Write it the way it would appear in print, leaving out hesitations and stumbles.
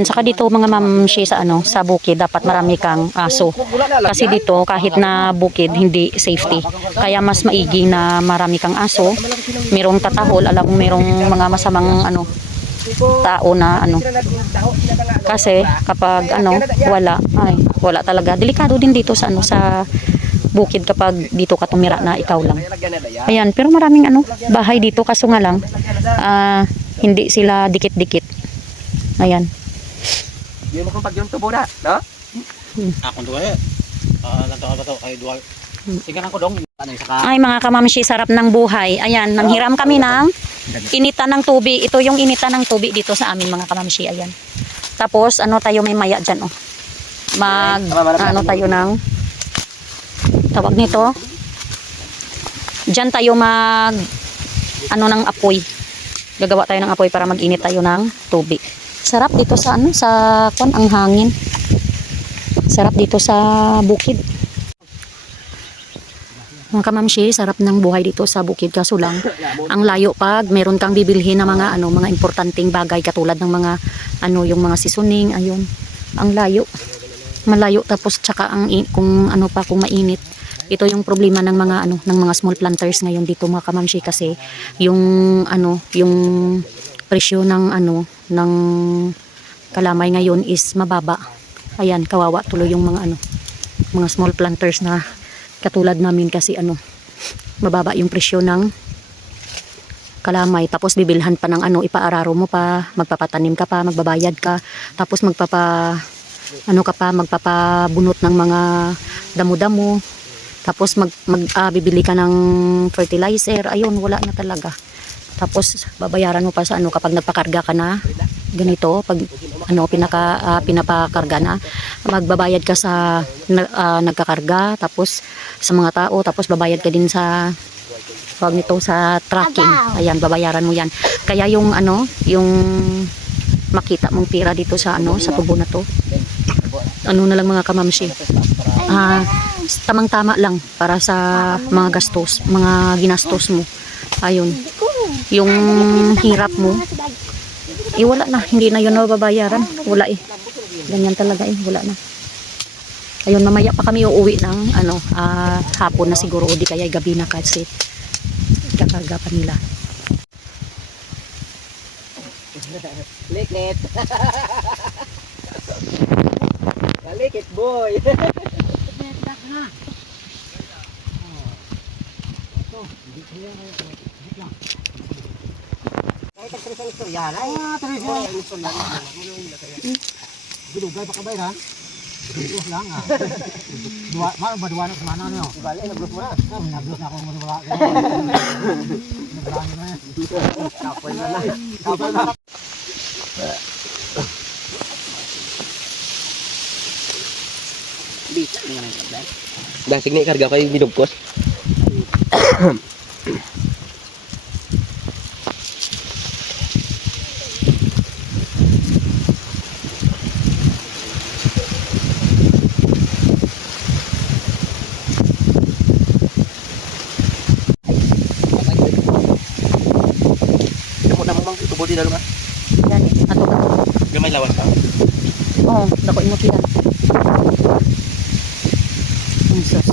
Ayan, saka dito mga mamshi sa ano, sa bukid dapat marami kang aso. Kasi dito kahit na bukid hindi safety. Kaya mas maigi na marami kang aso. Merong tatahol, alam mo merong mga masamang ano tao na ano. Kasi kapag ano wala talaga. Delikado din dito sa ano sa bukid kapag dito ka tumira na ikaw lang. Ayan, pero maraming ano bahay dito kaso nga lang hindi sila dikit-dikit. Ayan. Di mo kung pag yung tubo na, no? Akong duwa eh. Nagtawag ba ito? Ay, duwa. Tingnan ko dong. Ay mga kamamshi, sarap ng buhay. Ayan, nanghiram kami ng initan ng tubig. Ito yung initan ng tubig dito sa amin mga kamamshi. Ayan. Tapos ano tayo may maya dyan oh. Ano tayo ng tawag nito. Dyan tayo ano ng apoy. Gagawa tayo ng apoy para mag-init tayo ng tubig. Sarap dito sa ano sa ang hangin. Sarap dito sa bukid. Mga kamamshi, sarap ng buhay dito sa bukid kaso lang ang layo pag meron kang bibilhin na mga ano mga importanteng bagay katulad ng mga ano yung mga seasoning ayun. Ang layo. Malayo tapos tsaka kung ano pa kung mainit. Ito yung problema ng mga ano ng mga small planters ngayon dito mga kamamshi kasi yung ano yung presyo ng ano ng kalamay ngayon is mababa. Ayan, kawawa tuloy yung mga ano mga small planters na katulad namin kasi ano mababa yung presyo ng kalamay tapos bibilhan pa ng ano ipaararo mo pa, magpapatanim ka pa, magbabayad ka, tapos magpapabunot ng mga damo-damo, tapos bibili ka ng fertilizer, ayun wala na talaga. Tapos babayaran mo pa sa ano kapag nagpakarga ka na ganito, pag ano pinapakarga na, magbabayad ka sa nagkakarga, tapos sa mga tao, tapos babayad ka din sa pag nito sa tracking. Ayan, babayaran mo yan. Kaya yung ano, yung makita mong pira dito sa ano sa tubo na to. Ano na lang mga kamamshi. Tamang-tama lang para sa mga gastos, mga ginastos mo. Ayun. Yung hirap mo wala na, hindi na yun mababayaran. Wala eh. Ganyan talaga eh, wala na. Ayun, mamaya pa kami uuwi ng ano, hapon na siguro o di kaya gabi na kasi kakarga pa nila. Likit. Likit boy. Gulugay pa kabay ha? Gulugay lang ha? Dua na kumana nyo? Balik, nag-block mo na. Nag-block na ako mo wala. Nag-block na Kapoy na lang. Kapoy na lang. Dasig na ikarga kayo binubkos. Di dalam ah. Yan eh, ato. Gamay lawas ka. Oo, dako imo tiyan. Ang sus.